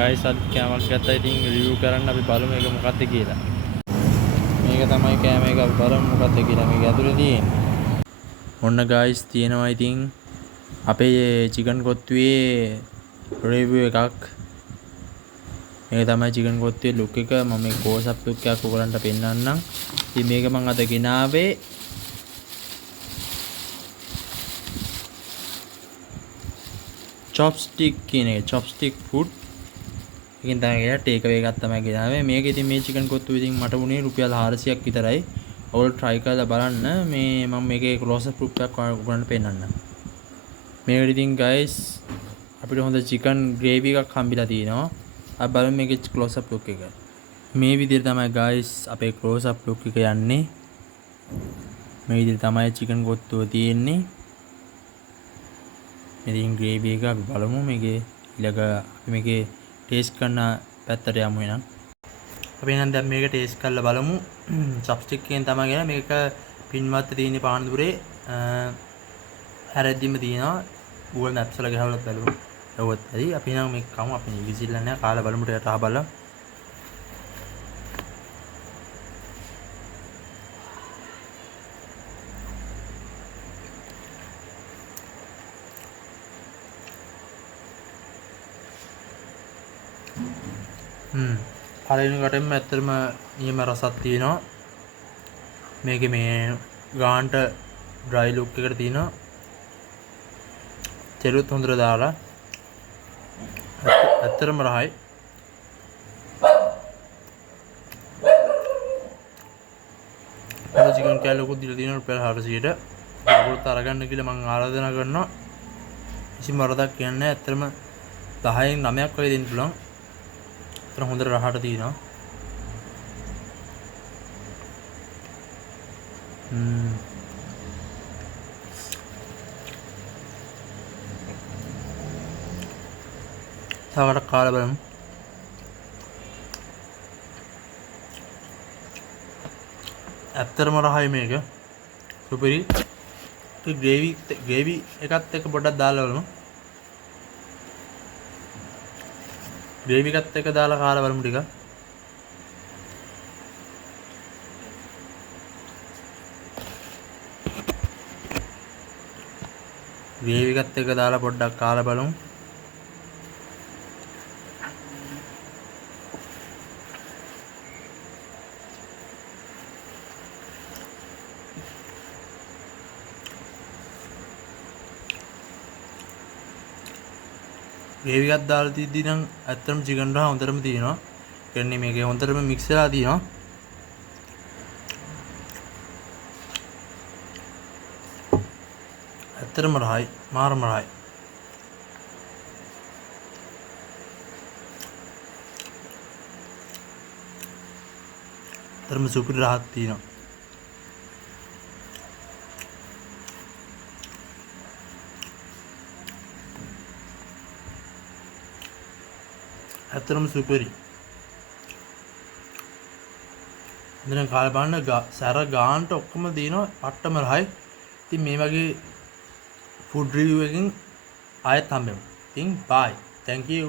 Guys අද කෑමක් ගත්තා. ඉතින් රිවිව් කරන්න අපි බලමු මේක මොකක්ද කියලා. මේක තමයි කෑම එක. අපි බලමු මොකක්ද කියලා මේක ඇතුලේ තියෙන්නේ. ඔන්න ගයිස් තියෙනවා ඉතින් අපේ චිකන් කොත්තුවේ රිවිව් එකක්. මේක තමයි චිකන් කොත්තුවේ ලුක් එක. මම මේ ක්ලෝස් අප් ලුක් එකක් ඔයගලන්ට පෙන්නන්නම්. ඉතින් මේක මම අද ගෙනාවේ chopstick කියන එක. chopstick food එකෙන් තමයි ගියා ටේක් අවේ එකක් තමයි ගෙනාවේ. මේක ඉතින් මේ චිකන් කොත්තුව ඉතින් මට වුණේ රුපියල් 400ක් විතරයි. ඔයගොල්ලෝ try කරලා බලන්න. මේ මම මේකේ ක්ලෝස් අප් ලුක් එකක් ඔයගලන්ට පෙන්නන්නම්. මේකට ඉතින් guys අපිට හොඳ චිකන් ග්‍රේවි එකක් හම්බිලා තිනවා. අපි බලමු මේකේ ක්ලෝස් අප් ලුක් එක. මේ විදිහට තමයි guys අපේ ක්ලෝස් අප් ලුක් එක යන්නේ. මේ විදිහට තමයි චිකන් කොත්තුව තියෙන්නේ. ඉතින් ග්‍රේවි එක අපි බලමු මේකේ ඊළඟ අපි මේකේ ටේස්ට් කරන පැත්තට යමු එහෙනම්. අපි එහෙනම් දැන් මේක ටේස්ට් කරලා බලමු. චොප්ස්ටික් එකෙන් තමයි ගියා. මේක පින්වත් තියෙන පානදුරේ හැරෙද්දිම තියෙනවා. Google Maps වල ගහවලත් බලමු. එවොත් හරි. අපි එහෙනම් මේක කමු. අපි ඉවිසිල්ලා නැහැ. කාලා බලමු ටිකට අහබලා. පළවෙනි කටෙන්ම ඇත්තටම නියම රසක් තියෙනවා. මේකේ මේ ගාන්ට ඩ්‍රයි ලුක් එකට තියෙනවා. තෙරුත් හොඳට දාලා ඇත්තටම රහයි. අද චිකන් කෑල්ලකුත් දීලා තියෙනවා රුපියල් 400ට. ඒකත් අරගන්න කියලා මම ආරාධනා කරනවා. කිසිම වරදක් කියන්නේ නැහැ. ඇත්තටම 10න් 9ක් වගේ දෙන්න පුළුවන්. හොඳට රහට තියෙනවා. තවකට කාලා බලමු. ඇත්තටම රහයි මේක. සුපිරි. ග්‍රේවි එකත් එක්ක පොඩ්ඩක් දාලා බලමු. ග්‍රේවි එකත් එක්ක දාලා කාලා බලමු ටික. ග්‍රේවි එකත් එක්ක දාලා පොඩ්ඩක් කාලා බලමු. ග්‍රේවි එකක් දාලා තියද්දි නම් ඇත්තටම චිකන් රහ හොඳටම තියෙනවා. කියන්නේ මේකේ හොඳටම මික්ස් වෙලා තියෙනවා. ඇත්තටම රහයි, මාරම රහයි. ඇත්තටම සුපිරි රහක් තියෙනවා. ඇත්තටම සුපිරි. දැන් කාලා බලන්න සැර ගානට ඔක්කොම දිනවා පට්ටම රහයි. ඉතින් මේ වගේ ෆුඩ් රිවිව් එකකින් ආයෙත් හම්බෙමු. ඉතින් bye. Thank you.